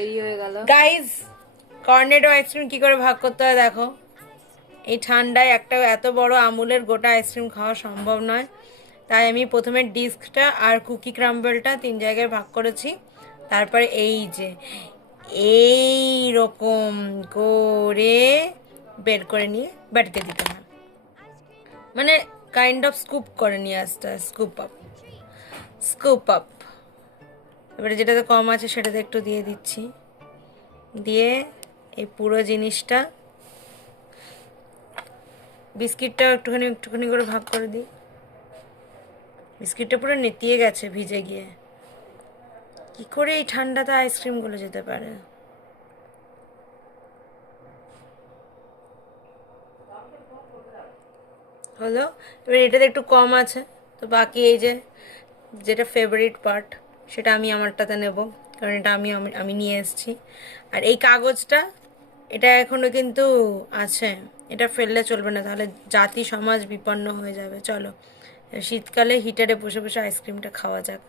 দেরি হয়ে গেল গাইজ, কর্নেটো আইসক্রিম কি করে ভাগ করতে হয় দেখো। এই ঠান্ডায় একটা এত বড় আমুলের গোটা আইসক্রিম খাওয়া সম্ভব নয়, তাই আমি প্রথমে ডিস্কটা আর কুকি ক্রাম্বলটা 3 জায়গায় ভাগ করেছি। তারপরে এই যে এই রকম করে বের করে নিয়ে বাটিতে দিতে হয়, মানে কাইন্ড অফ স্কুপ করে নিয়ে আসতে হয়। Scoop up, scoop up. এবারে যেটাতে কম আছে সেটাতে একটু দিয়ে দিচ্ছি, দিয়ে এই পুরো জিনিসটা, বিস্কিটটাও একটুখানি একটুখানি করে ভাগ করে দিই। বিস্কিটটা পুরো নেতিয়ে গেছে ভিজে গিয়ে। কি করে এই ঠান্ডাতে আইসক্রিমগুলো যেতে পারে? হলো। এবার এটাতে একটু কম আছে, তো বাকি এই যে যেটা ফেভারিট পার্ট সেটা আমি আমারটাতে নেব, কারণ এটা আমি আমি আমি নিয়ে এসেছি। আর এই কাগজটা, এটা এখনো কিন্তু আছে, এটা ফেললে চলবে না, তাহলে জাতি সমাজ বিপন্ন হয়ে যাবে। চলো শীতকালে হিটারে বসে বসে আইসক্রিমটা খাওয়া যাক।